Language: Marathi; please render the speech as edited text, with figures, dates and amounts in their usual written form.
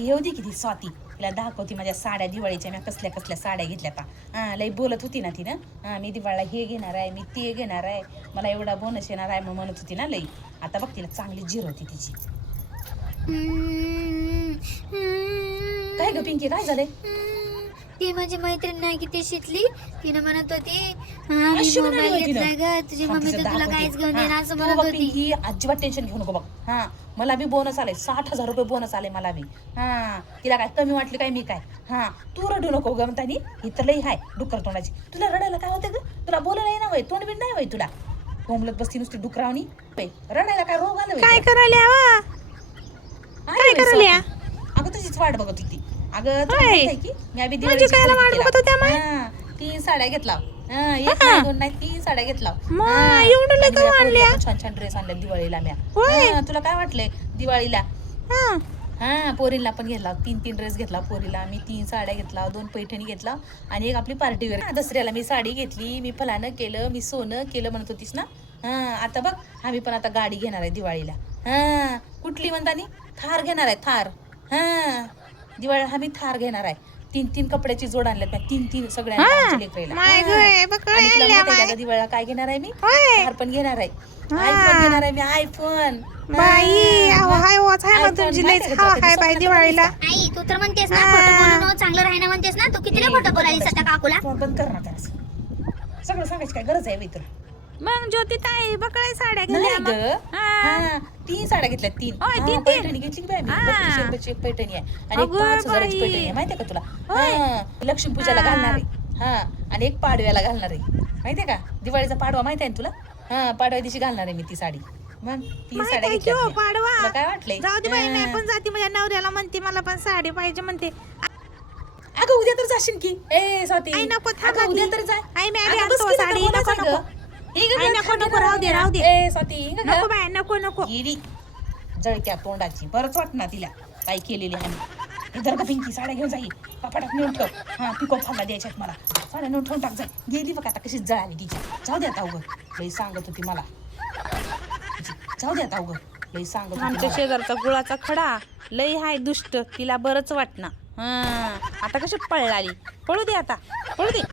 ती येऊ दे की ती स्वाती, तिला दाखवती माझ्या साड्या दिवाळीच्या, मी कसल्या कसल्या साड्या घेतल्या आता. लई बोलत होती ना ती ना, मी दिवाळीला हे घेणार आहे, मी ते घेणार आहे, मला एवढा बोनस येणार आहे मग म्हणत होती ना लई. आता बघ तिला चांगली झिर होती तिची. काय ग पिंकी, काय झालंय? ती माझी मैत्रीण नाही की ती शिकली, तिनं म्हणत होती मी मोबाईल घेतलाय ग, तुझी मम्मी तर तुला काहीच घेऊन देणार असं म्हणत होती. पिंकी अजिबात टेन्शन घेऊ नको बघ. मला बी बोनस आले, 60,000 रुपये बोनस आले मला बी. तिला काय कमी वाटली काय मी काय? तू रडू नको ग म्हणतानी, ही तर लई हाय डुक्कर तोंडाची. तुला रडायला काय होतं ग? तुला बोलायला नाही ना वय, तोंड बिंड नाही वय तुला? कोंबलत बसती नुसती डुकरावणी. रडायला काय रोग आलं? काय करायला काय करायला? अगं तुझीच वाट बघत होती. अगं की मी आधी म्हणजे कायला वाट बघत होत्या माय? 3 साड्या घेतला, एक नाही 2 नाही 3 साड्या घेतला. एवढं लय करून आणल्या? छान छान ड्रेस आणले दिवाळीला म्या. तुला काय वाटलंय दिवाळीला? पोरीला पण घेतला, 3 ड्रेस घेतला पोरीला मी, 3 साड्या घेतला, 2 पैठणी घेतला आणि एक आपली पार्टीवेअर. दसऱ्याला मी साडी घेतली, मी फलानं केलं, मी सोनं केलं म्हणत होतीस ना. आता बघ आम्ही पण आता गाडी घेणार आहे दिवाळीला. कुठली म्हणतानी? थार घेणार आहे, थार. दिवाळीला आम्ही थार घेणार आहे. 3 कपड्याची जोड आणल्यात, 3 सगळ्यांना लेकरायला. दिवाळीला काय घेणार आहे मी? थार पण घेणार आहे, आयफोन घेणार आहे मी, आयफोन. बाई हाय वाच आहे मग तुमची लईच हवा आहे बाई दिवाळीला. आई तू तर म्हणतेस ना खोटं बोलून चांगलं राहणं म्हणतेस ना, तू कितीला खोटं बोलायलीस आता काकूला? बंद कर ना त्याला, सगळं सांगायची काय गरज आहे बाई? तर मग ज्योती ताई बकळे साड्या नाही घेतल्या ग, 3 साड्या घेतल्या, 3 पैठणी घेतली की बाई मी. 3200 रुपयाची एक पैठणी आहे आणि एक 5,000ची पैठणी आहे, माहितीये का तुला? लक्ष्मी पूजाला घालणार आहे, आणि एक पाडव्याला घालणार आहे, माहितीये का? दिवाळीचा पाडवा माहिती आहे ना तुला? पाडव्या दिवशी घालणार आहे मी ती साडी. मग 3 साड्या घेतल्या. तुला काय वाटलंय? जाऊ दे बाई, मी पण जाती माझ्या नवऱ्याला म्हणते मला पण साडी पाहिजे म्हणते. अगं उद्या तर जाशील की? ए स्वाती, आई नको थांब, अगं उद्या तर जाय. आई मी आधी अगं बस आणतो की साडी. तिथं नको बोलायचं नको गं. हे गं, आई नको नको, राहू दे राहू दे. ए स्वाती, नको बाय, नको नको. गिरी जळक्या तोंडाची, बरंच वाटणार तिला काय केलेली आहे. जर का पिंकी साड्या घेऊन जाईल, कपाटात नेऊन ठेव. पिको फाला द्यायच्यात मला, साड्या नेऊन ठेवून टाक. जाय गेली बघ आता कशी जळाली तिची. जाऊ दे आता, उगं लई सांगत होती मला. जाऊ दे आता, उगं लई सांगत होती आमच्या मला. शेजारचा गुळाचा खडा लई हाय दुष्ट, तिला बरंच वाटना. आता कशी पळाली, पळू दे आता, पळू दे.